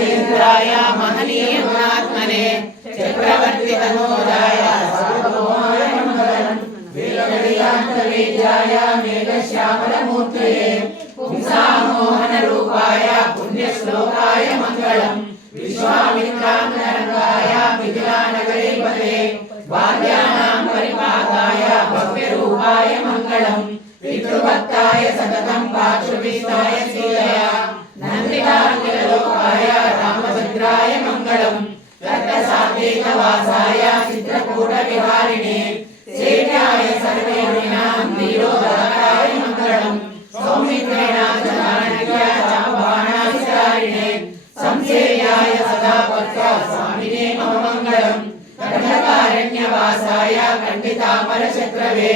राजेन्द्राय महनीय गुणात्मने चक्रवर्ती तनोजाय सर्वभौमाय मंगलम् वेलवेदांत वेद्याय मेघश्यामलमूर्तये पुंसामोहन रूपाय पुण्यश्लोकाय मंगलम् विश्वामित्रांगरंगाय मिथिलानगरीपते वाद्यानां परिपाताय भव्यरूपाय मंगलम् पितृभक्ताय सततं पार्श्वविष्टाय सीतया नन्दिताखिललोकाय रामभद्राय मंगलम् तर्कसात्विकवासाय चित्रकूटविहारिणे सेव्याय सर्वेणां नीरोदकाय मंगलम् सौमित्रेणाचार्य चापाणाचारिणे संसेव्याय सदा भक्त स्वामिने मम मंगलम् दण्डकारण्यवासाय खण्डितामरशत्रवे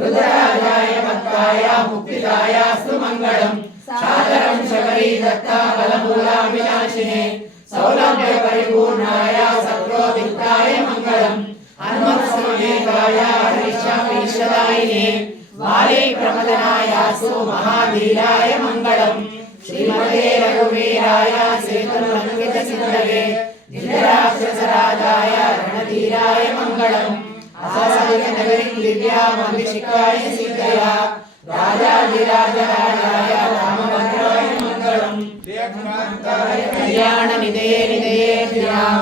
रुद्रराजाय भक्ताय मुक्तिदायास्तु मंगलम् सादरं शबरी दत्ता बलमूलाविनाशिने सौलभ्य परिपूर्णाय सत्रोदिताय मंगलम् हनुमत्समेताय हरिशापीशदायिने वाले प्रमदनायासु महाधीराय मंगलम् श्रीमते रघुवीराय सेतुरंकित सिद्धवे धृतराष्ट्रसराजाय रणधीराय मंगलम् आसादितनगरीं दिव्यामभिषिकाय सीतया राजाधिराजराजाय रामभद्राय मंगलम् कल्याणनिधये निधयेभ्यां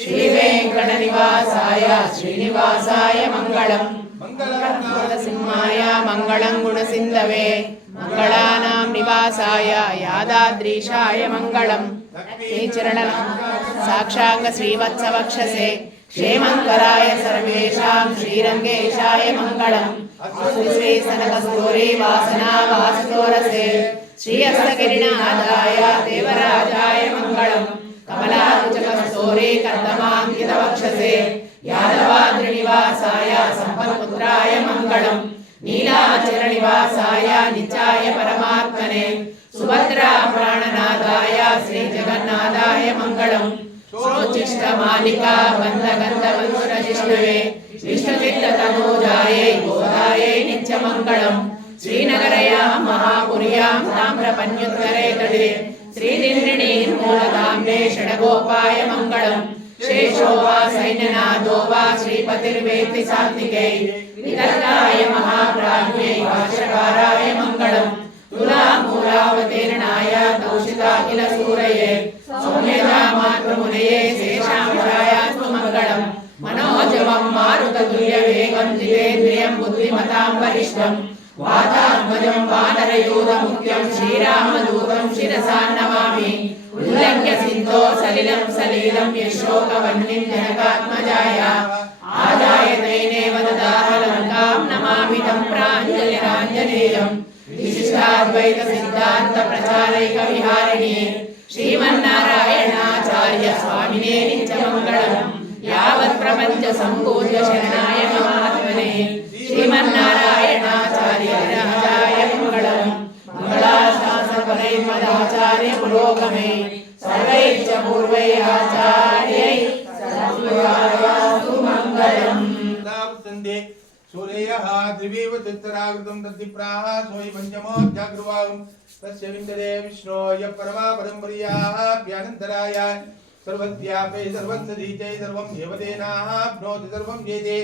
श्रीवेङ्कटनिवासाय श्रीनिवासाय मंगलम् मंगलसिंहाय मंगलं गुणसिन्धवे मंगलानां निवासाय यादाद्रीशाय मंगलम् श्रीचरण साक्षांग श्रीवत्सवक्षसे क्षेमंकराय सर्वेषां श्रीरंगेशाय मंगलम् श्री सनकस्तूरी वासना वासतोरसे श्री हस्तगिरिनाथाय देवराजाय मंगलम् कमलाकुचकस्तूरी कर्दमाङ्कितवक्षसे यादवाद्रिनिवासाय सम्पत्पुत्राय मंगलम् नीलाचलनिवासाय नित्याय परमात्मने सुभद्रा प्राणनाथाय श्री जगन्नाथाय मंगलम् श्रोचिष्टमालिका बन्धगन्धवंशजिष्णवे विष्णुचित्ततनूजायै गोदायै नित्यमङ्गलम् श्रीनगरया महापुर्यां ताम्रपन्युत्तरे तटे श्रीदिन्निणीर्मूलधाम्ने षडगोपाय मङ्गलम् शेषो वा सैन्यनाथो वा श्रीपतिर्वेत्ति सात्विकै वितर्काय महाप्राज्ञै भाष्यकाराय मङ्गलम् तुलामूलावतीर्णाय कौशिकाखिलसूरये सौम्यजामातृमुनये शेषांशायास्तु मङ्गलम् मनोजवं मारुततुल्यवेगं जितेन्द्रियं बुद्धिमतां वरिष्ठं वातात्मजं वानरयूथमुख्यं श्रीरामदूतं शिरसा नमामि उल्लङ्घ्य सिन्धो सलिलं सलीलं यशोकवह्निं जनकात्मजाय आदायतैनेव ददाह लङ्कां नमामि तं प्राञ्जलिराञ्जनेयम् विशिष्टाद्वैत सिद्धान्त प्रचारैक विहारिणे श्रीमन्नारायणाचार्य स्वामिने नित्यमङ्गलम् यावत् प्रपञ्च सम्पूज्य शरणाय महात्मने श्रीमन्नारायणाचार्य राजाय मंगलम् मंगलाशासनपरैर्मदाचार्य पुरोगमे सर्वैश्च पूर्वैः आचार्यैः सद्गुरुयास्तु मंगलम् सूर्यः द्विवीव चित्तरागृतं तद्दिप्राः सोहि पञ्चमो जागृवागं तस्य विन्दते विष्णोय परमा परम्परयाभ्यनन्तराय सर्वव्यापे सर्वसदीते सर्वं देवतेनाप्नोति सर्वं जेते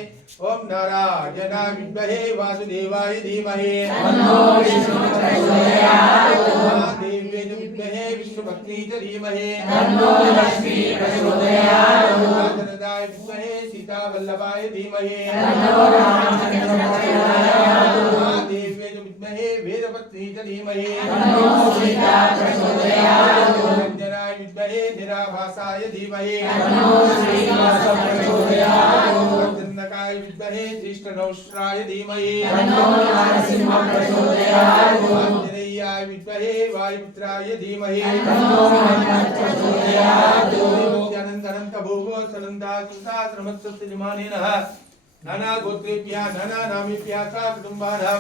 ओम नारायणाय विद्महे वासुदेवाय धीमहि तन्नो विष्णुः प्रचोदयात् महादेव्यै विद्महे विष्णुभक्त्यै च धीमहि तन्नो लक्ष्मी प्रचोदयात् राजनदाय विद्महे सीतावल्लभाय धीमहि तन्नो रामचन्द्रः प्रचोदयात् महादेव्यै विद्महे वेदपत्न्यै च धीमहि तन्नो सीता प्रचोदयात् रञ्जनाय विद्महे निराभासाय धीमहि तन्नो श्रीनिवासः प्रचोदयात् वज्रनकाय विद्महे ज्येष्ठनौष्ट्राय धीमहि तन्नो नरसिंहः प्रचोदयात् आञ्जनेयाय विद्महे वायुपुत्राय धीमहि तन्नो हनुमः प्रचोदयात् अनन्तरं भूगो सनन्दासुताश्रमस्यजमानेनः नाना गोत्रेभ्यः नाना नामेभ्यः च कुटुम्बानां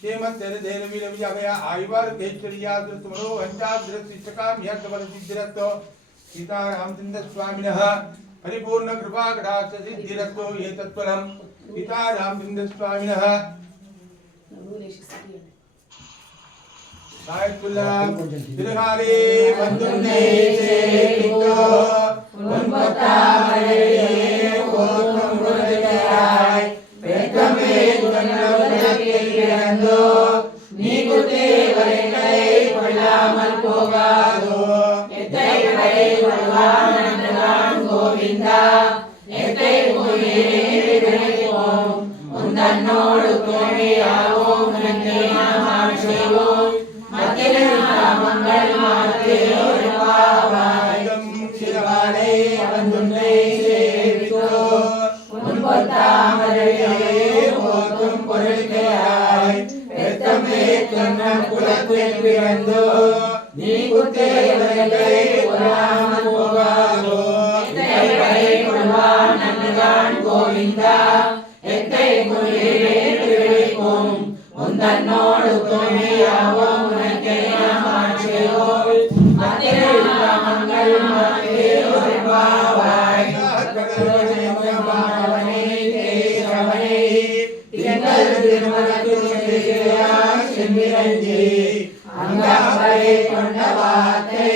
क्षेमधैर्यवीरविजय आयुर्वेश्वर्या दृष्टमनो हंसाद्रशिष्टकां यज्ञबलसिद्धिरस्तो सीतारामचन्द्र स्वामिनः परिपूर्ण कृपा कटाक्ष सिद्धिरस्तो एतत्फलं सीतारामचन्द्र स्वामिनः सायकुल्ला तिरुहारे वन्दुन्ने வரை வருவான் கோவிந்தா எத்தை குயிலேறிடுவோம் உந்தன்னோடு கோவியாவோம் நன்றி நாம் செய்வோம் மத்திய நாமங்கள் மாற்றே ஒரு பாவாயம் சிறுவாலை அவந்துன்னை சேவித்தோ முன்பொத்தாமரையே போற்றும் பொருள்கையாய் பெத்தமே சொன்ன குலத்தில் பிறந்தோ நீ குத்தேவர்களை கொல்லாமல் போகாதோ எத்தை வரை கொள்வான் நன்றுதான் கோவிந்தா எத்தை குயிலேறிடுவோம் உந்தன்னோடு கோவியாவோம் உனக்கே நாம் ஆட்சியோம் மத்திய நாமங்கள் மாற்றே ஒரு பாவாய் மாணவனே தேசவனே திங்கள் திருமணத்து செம்பிரஞ்சி அங்காவரை கொண்ட வார்த்தை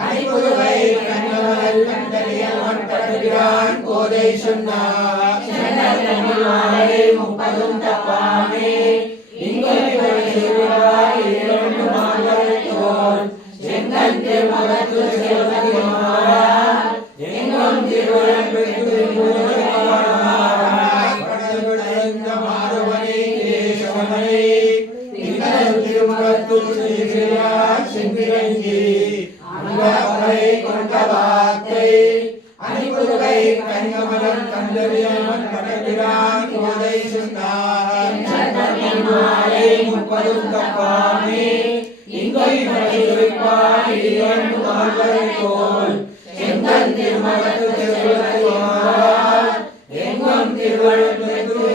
அணிபுதுவை கண்ணவர்கள் கண்டறியவன் படுகிறான் கோதை சொன்னார் முப்பதும் தப்பாமே இங்கொரு சிறுவாய் இரண்டு மாதத்தோல் செங்கன் திருமகத்து செல்வதிமார் எங்கும் திருவள்ளம் பெற்று மாறுவனே கேசவனே திங்கள் திருமகத்து செம்பிரஞ்சி அங்காவரை கொண்ட வார்த்தை அணிபுதுவை கண்கமலம் கண்டறியவன் படுகிறான் கோதை சொன்னார் முப்பதும் தப்பாமே இங்கொய்வாய் இரண்டு மாதத்தோல் செங்கன் திருமகத்து செல்வதிமார் எங்கும் திருவள்ளம் பெற்று